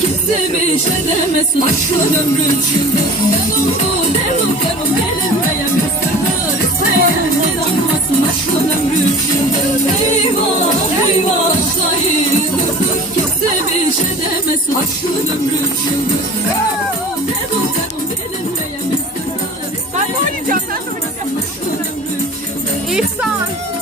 Kimse bir şey demez Aşkın ömrü çıldı Ben onu derim derim Gelinmeyen bir sırdır İsteyen inanmasın ömrü çıldı Eyvah eyvah şahit Kimse bir şey demez Aşkın ömrü çıldı Derim derim Gelinmeyen bir sırdır Ben de oynayacağım. Ben de oynayacağım. Aşkın ömrü İhsan. İhsan.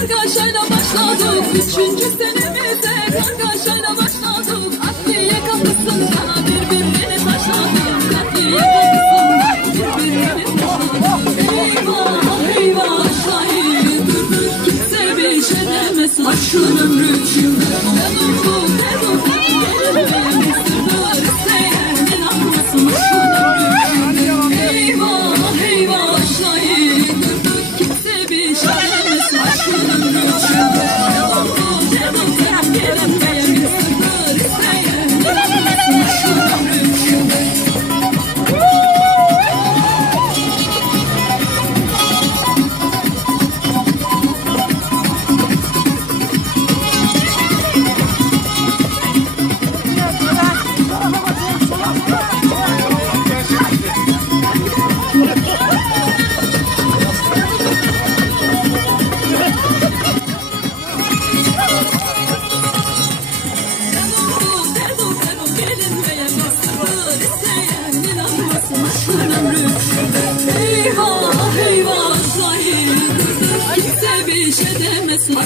Kargaşayla başladık. Üçüncü senemize Kargaşayla başladık. Adliye kapısında Birbirine taşladık. Adliye kapısında Birbirine taşladık. Eyvah eyvah şairi Durduk kimse bir şey demez. Aşkın ömrü içinde Ne dur bu ne dur You.